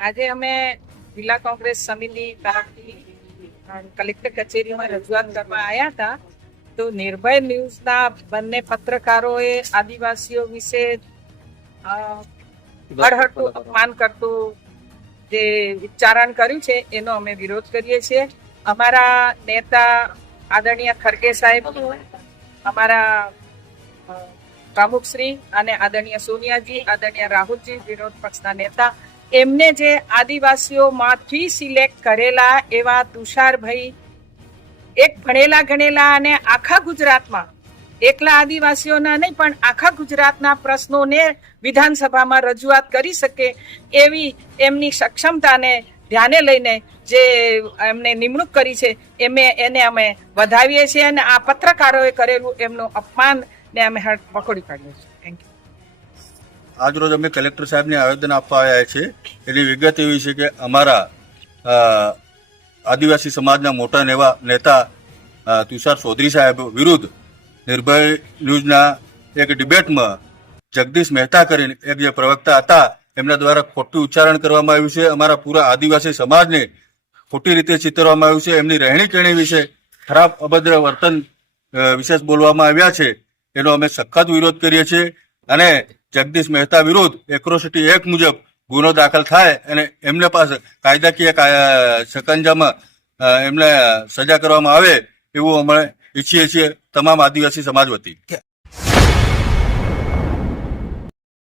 આજે અમે જિલ્લા કોંગ્રેસ સમિતિ તરફથી કલેક્ટર કચેરીમાં રજૂઆત કરવા આવ્યા હતા. તો નિર્ભય ન્યૂઝના બંને પત્રકારોએ આદિવાસીઓ વિશે અડહડતું અપમાન કરતું જે ઉચ્ચારણ કર્યું છે એનો અમે વિરોધ કરીએ છીએ. અમારા નેતા આદરણીય ખરગે સાહેબ, અમારા પ્રમુખશ્રી અને આદરણીય સોનિયાજી, આદરણીય રાહુલજી, વિરોધ પક્ષના નેતા, એમને જે આદિવાસીઓમાંથી સિલેક્ટ કરેલા એવા તુષારભાઈ એક ભણેલા ગણેલા અને આખા ગુજરાતમાં એકલા આદિવાસીઓના નહીં પણ આખા ગુજરાતના પ્રશ્નોને વિધાનસભામાં રજૂઆત કરી શકે એવી એમની સક્ષમતાને ધ્યાને લઈને જે એમને નિમણૂક કરી છે એને અમે વધાવીએ છીએ અને આ પત્રકારોએ કરેલું એમનું અપમાન ને અમે વખોડી કાઢીએ છીએ. Thank you. આજરોજ અમે કલેક્ટર સાહેબને આવેદન આપવા આવ્યા છે. એની વિગત એવી છે કે અમારા આદિવાસી સમાજના મોટા નેતા તુષાર ચૌધરી સાહેબ વિરુદ્ધ નિર્ભય ન્યૂઝના એક ડિબેટમાં જગદીશ મહેતા કરીને એક જે પ્રવક્તા હતા એમના દ્વારા ખોટું ઉચ્ચારણ કરવામાં આવ્યું છે. અમારા પૂરા આદિવાસી સમાજને ખોટી રીતે ચિતરવામાં આવ્યું છે. એમની રહેણી કહેણી વિશે ખરાબ અભદ્ર વર્તન વિશેષ બોલવામાં આવ્યા છે. એનો અમે સખત વિરોધ કરીએ છીએ અને જગદીશ મહેતા વિરુદ્ધ એક્રોસિટી એક્ટ મુજબ ગુનો દાખલ થાય અને એમને પાસે કાયદાકીય શકંજામાં એમને સજા કરવામાં આવે એવું અમે ઈચ્છીએ છીએ તમામ આદિવાસી સમાજ વતી.